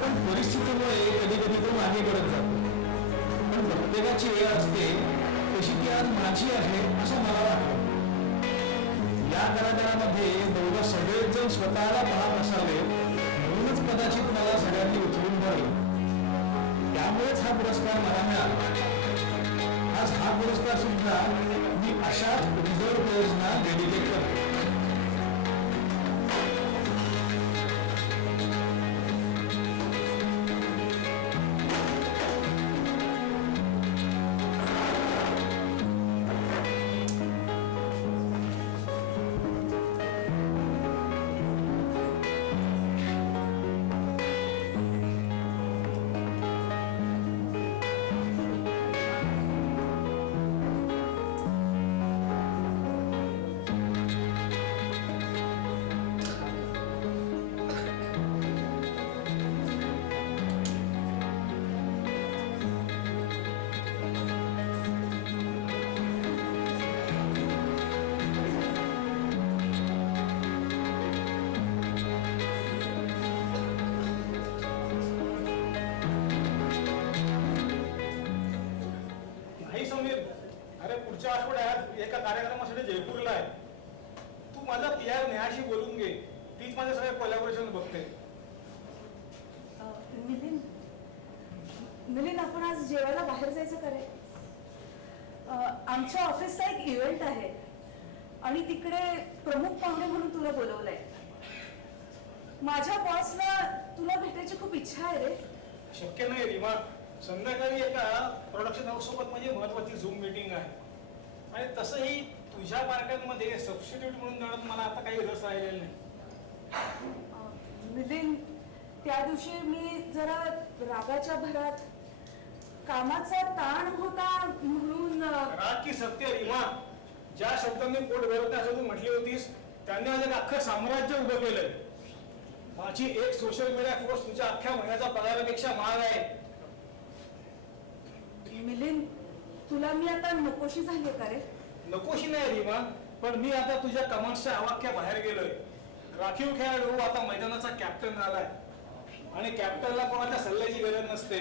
पण परिस्थितीमुळे कधी कधी तो मागे पडत जातो. पण प्रत्येकाची वेळ असते तशी ती आज माझी आहे असं मला वाटतं. या घराघरामध्ये बहुधा सगळेच जण स्वतःला पाहत असावे, म्हणूनच कदाचित मला सगळ्यांनी उचलून धरलं. त्यामुळेच हा पुरस्कार मला मिळाला. आज हा पुरस्कार सुद्धा मी अशाच रिझर्व्ह प्लेयर्सना डेडिकेट करतो. पुढच्या आठवड्यात एका कार्यक्रमासाठी जयपूरला आहे. तू माझा PR नेहाशी बोलून घे. तीच माझे सगळे कोलॅबोरेशन बघते. मिलिंद, आपण आज जेवायला बाहेर जायचं करे? आमच्या ऑफिसचा एक इव्हेंट आहे आणि तिकडे प्रमुख पाहुणे म्हणून तुला बोलवलंय. माझ्या बॉसला तुला भेटायची खूप इच्छा आहे रे. शक्य नाही रीमा. संध्याकाळी एका प्रोडक्शन हाऊस सोबत माझी महत्वाची झूम मीटिंग आहे आणि तसंही तुझ्या पार्ट्यांमध्ये सबस्टिट्यूट म्हणून जाण्यात मला आता काही रस राहिलेला नाही. मिलिंद, त्या दिवशी मी जरा रागाच्या भरात कामाचा ताण होता म्हणून. राग की सत्य रीमा, ज्या शब्दांनी पोट भरत नाही असं तू म्हटली होतीस त्यांनी आज एक अख्खं साम्राज्य उभं केलंय. माझी एक सोशल मीडिया पोस्ट तुझ्या अख्ख्या महिन्याचा पगारापेक्षा महाग आहे. मिलिंद, तुला मी आता नकोशी झाली का रे? नकोशी नाही रीमा, पण मी आता तुझ्या कमांडच्या आवाक्या बाहेर गेलोय. राखीव खेळाडू आता मैदानाचा कॅप्टन झालाय आणि कॅप्टनला कोणाच्या सल्ल्याची गरज नसते.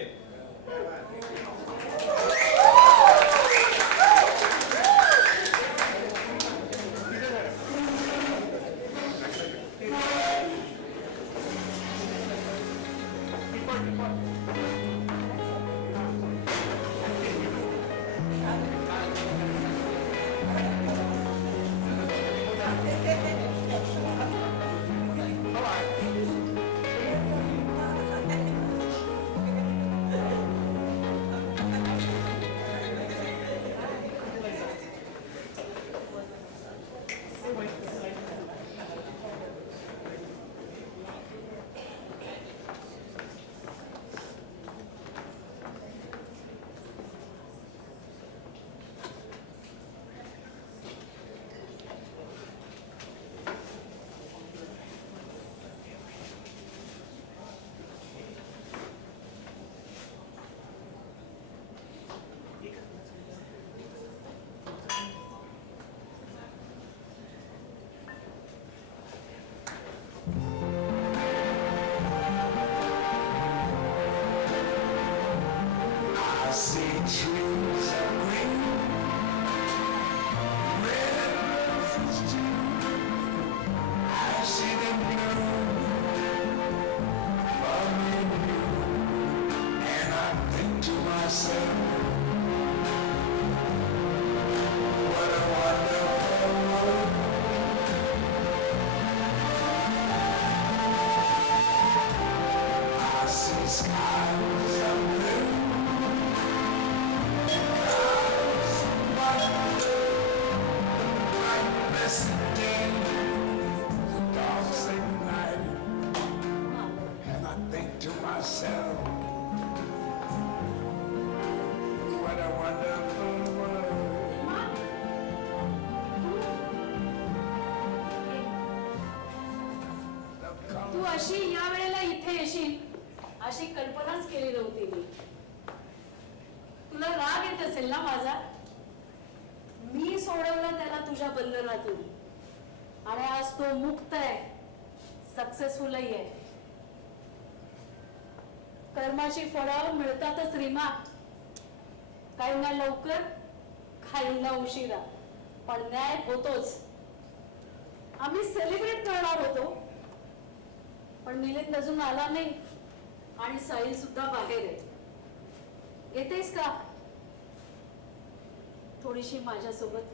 I see trees of green, red roses too. I see them bloom for me and you, and I think to myself, what a wonderful world. I see skies of blue. Myself, what a wonderful world. तू अशी या वेळेला इथे येशील अशी कल्पनाच केली नव्हती मी. तुला राग येत असेल ना माझा? मी सोडवलं त्याला तुझ्या बंधनातून आणि आज तो मुक्त आहे, सक्सेसफुलही आहे. कर्माची फळं मिळतातच रीमा, काहींना लवकर काहींना उशिरा, पण न्याय होतोच. आम्ही सेलिब्रेट करणार होतो पण मिलिंद अजून आला नाही आणि साहिल सुद्धा बाहेर आहे. येतेस का थोडीशी माझ्यासोबत?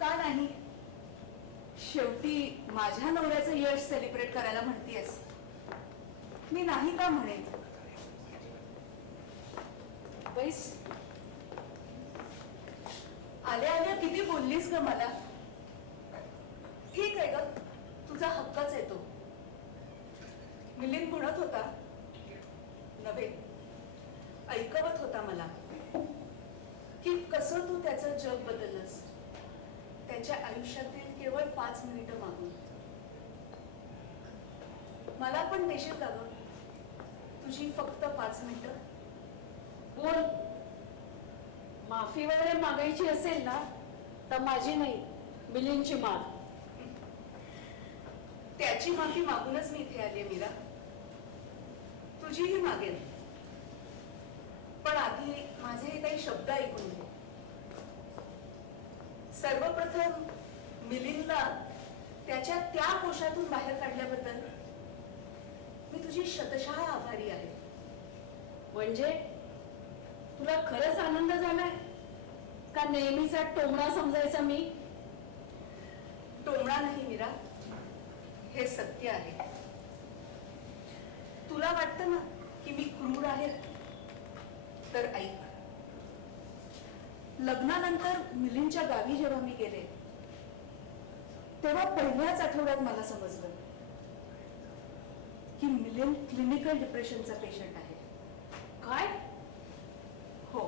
का नाही? शेवटी माझ्या नवऱ्याचं यश सेलिब्रेट करायला म्हणतीयस, मी नाही का म्हणेन? बैस. आल्या आल्या किती बोललीस ग मला. ठीक आहे ग, तुझा हक्कच आहे तो. मिलिंद म्हणत होता नव्हे, ऐकवत होता मला की कसं तू त्याचं जग बदललंस त्याच्या आयुष्यातील केवळ 5 मिनिटं मागून. मला पण देशील का ग तुझी फक्त 5 मिनिटं? बोल. माफी वगैरे मागायची असेल ना तर माझी नाही, मिलिंदची माग. त्याची माफी मागूनच मी इथे आले मीरा. तुझीही मागेल, पण आधी माझे काही शब्द ऐकून घे. सर्वप्रथम मिलिंदला त्याच्या त्या कोशातून बाहेर काढल्याबद्दल मी तुझी शतशः आभारी आहे. म्हणजे तुला खरंच आनंद झालाय का नेहमीचा टोमणा समजायचा मी? टोमणा नाही मीरा, हे सत्य आहे. तुला वाटतं ना की मी क्रूर आहे, तर ऐक. लग्नानंतर मिलिंदच्या गावी जेव्हा मी गेले तेव्हा पहिल्याच आठवड्यात मला समजलं की मिलिंद क्लिनिकल डिप्रेशनचा पेशंट आहे. काय? हो,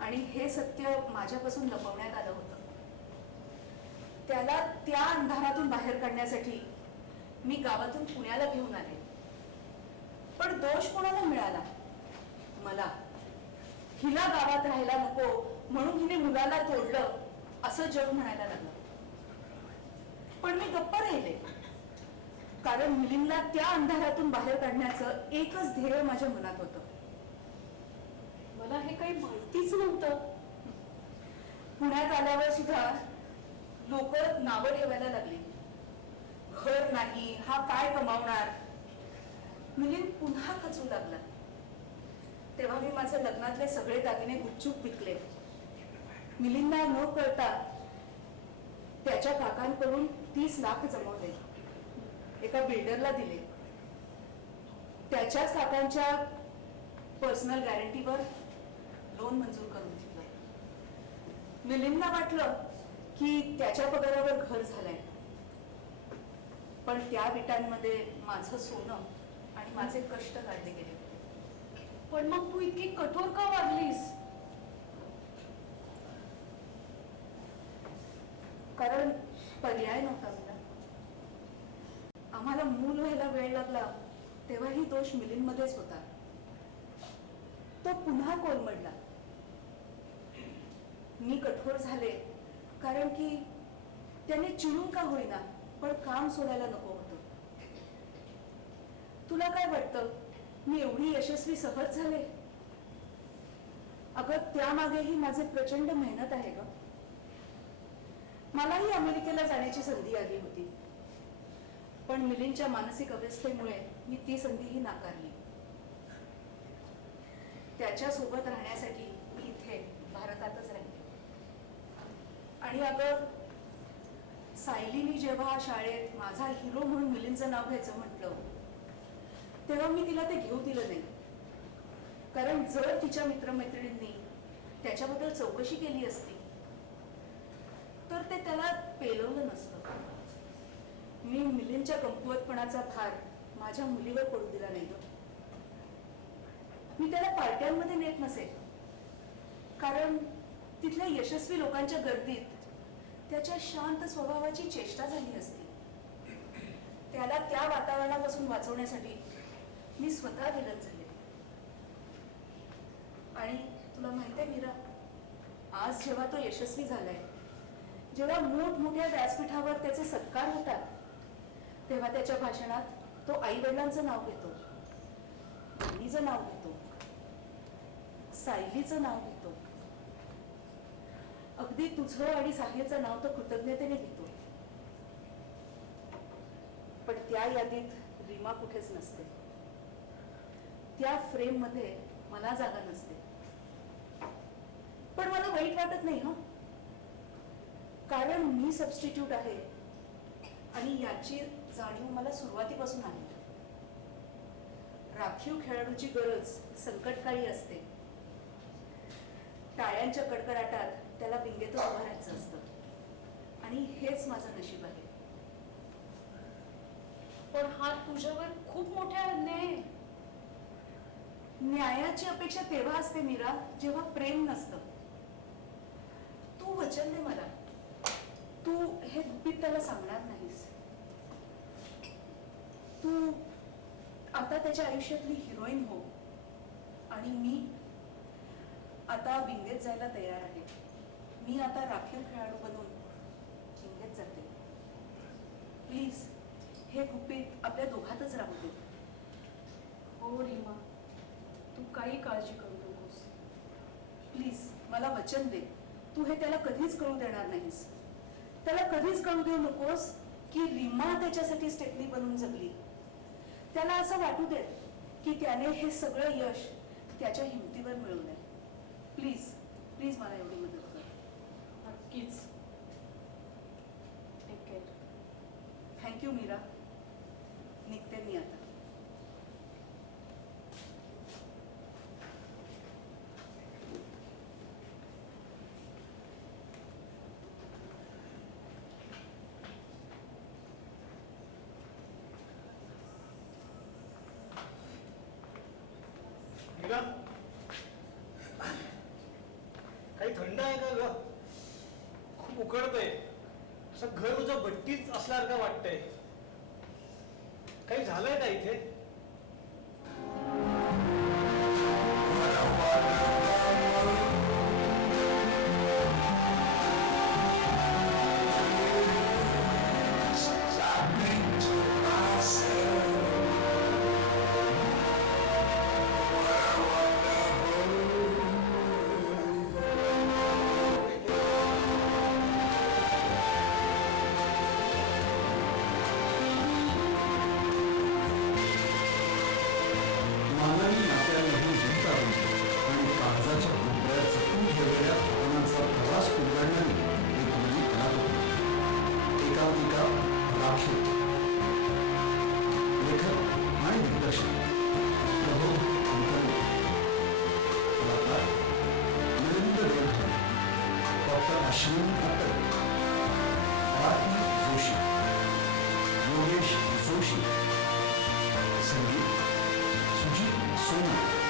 आणि आणि हे सत्य माझ्यापासून लपवण्यात आलं होतं. त्याला त्या अंधारातून बाहेर काढण्यासाठी मी गावातून पुण्याला घेऊन आले. पण दोष कोणाला मिळाला? मला. हिला गावात राहायला नको म्हणून हिने मुलाला तोडलं असं जग म्हणायला लागलं. पण मी गप्प राहिले, कारण मिलिंदला त्या अंधारातून बाहेर काढण्याचं एकच ध्येय माझ्या मनात होतं. मला हे काही माहितीच नव्हतं. पुण्यात आल्यावर सुद्धा लोक नावं ठेवायला लागली. घर नाही, हा काय कमावणार. मिलिंद पुन्हा खचू लागला. तेव्हा मी माझे लग्नातले सगळे दागिने गुपचूप विकले. मिलिंदला न कळता त्याच्या काकांकडून 30 लाख जमवले. एका बिल्डरला दिले. त्याच्याच काकांच्या पर्सनल गॅरंटीवर लोन मंजूर करून दिलं. मिलिंदला वाटलं की त्याच्या पगारावर घर झालंय. पण त्या विटांमध्ये माझं सोनं आणि माझे कष्ट काढले गेले. पण मग तू इतकी कठोर का वागलीस? कारण पर्याय नव्हता मला. आम्हाला मूल व्हायला वेळ लागला तेव्हाही दोष मिलिंदमध्येच होता. तो पुन्हा कोलमडला. मी कठोर झाले कारण की त्याने चिडून का होईना पण काम सोडायला नको होतं. तुला काय वाटतं मी एवढी यशस्वी सहज झाले? अगं त्यामागेही माझे प्रचंड मेहनत आहे ग. मलाही अमेरिकेला जाण्याची संधी आली होती, पण मिलिंदच्या मानसिक अवस्थेमुळे मी ती संधीही नाकारली. त्याच्या सोबत राहण्यासाठी मी इथे भारतातच राहिले. आणि अगं सायलीनी जेव्हा शाळेत माझा हिरो म्हणून मिलिंदचं नाव घ्यायचं म्हटलं तेव्हा मी तिला ते घेऊ दिलं नाही. कारण जर तिच्या मित्रमैत्रिणींनी त्याच्याबद्दल चौकशी केली असती तर ते त्याला पेलवलं नसतं. मी मिलिंदच्या कमकुवतपणाचा भार माझ्या मुलीवर पडू दिला नाही. मी त्याला पार्ट्यांमध्ये नेत नसे, कारण तिथल्या यशस्वी लोकांच्या गर्दीत त्याच्या शांत स्वभावाची चेष्टा झाली असती. त्याला त्या वातावरणापासून वाचवण्यासाठी मी स्वतः विलग झाले. आणि तुला माहितीये मीरा, आज जेव्हा तो यशस्वी झालाय, जेव्हा मोठमोठ्या व्यासपीठावर त्याचे सत्कार होतात, तेव्हा त्याच्या भाषणात तो आई वडिलांचं नाव घेतो, बहिणीचं नाव घेतो, सायलीचं नाव घेतो, अगदी तुझं आणि साहिलचं नाव तो कृतज्ञतेने घेतो. पण त्या यादीत रीमा कुठेच नसते. त्या फ्रेम मध्ये मला जागा नसते. पण मला वाईट वाटत नाही, कारण मी सबस्टिट्यूट आहे आणि याची जाणीव मला सुरुवातीपासून आहे. राखीव खेळाडूची गरज संकटकाळी असते. टाळ्यांच्या कडकडाटात त्याला विंगेतच उभं राहायचं असतं आणि हेच माझं नशीब आहे. पण हा तुझ्यावर खूप मोठा अन्याय आहे. न्यायाची अपेक्षा तेव्हा असते मीरा, जेव्हा प्रेम नसतं. तू वचन दे मला, तू हे गुपित त्याला सांगणार नाहीस. तू आता त्याच्या आयुष्यातली हिरोईन हो आणि मी आता विंगेत जायला तयार आहे. मी आता राखीव खेळाडू बनून विंगेत जाते. प्लीज हे गुपित आपल्या दोघातच राहू दे. हो रीमा, तू काही काळजी करू नकोस. प्लीज मला वचन दे, तू हे त्याला कधीच कळू देणार नाहीस. त्याला कधीच कळू देऊ नकोस की रीमा त्याच्यासाठी स्टेपनी बनून जगली. त्याला असं वाटू देत की त्याने हे सगळं यश त्याच्या हिमतीवर मिळवलंय. प्लीज प्लीज मला एवढी मदत कर. नक्कीच. Take care. थँक्यू मीरा. निघते मी आता. मीरा, थंड आहे का ग? खूप उकडतंय. असं घर तुझ्या भट्टीत असल्यासारखं वाटतंय. काही झालंय का इथे? What a wonderful world. Since I think to myself, what a wonderful मानवी नात्यांमध्ये गुंतागुंत आणि कागदाच्या कोपऱ्यात जपून ठेवलेल्या भावनांचा प्रवास उलगडणारी एक नवी कलाकृती. एकांकिका राखी. लेखक आणि दिग्दर्शक प्रबोध कुलकर्णी. कलाकार मिलिंद देवधर, डॉक्टर अश्विन अत्तर, आरती जोशी, योगेश जोशी, संगीत सुजीत सोनी.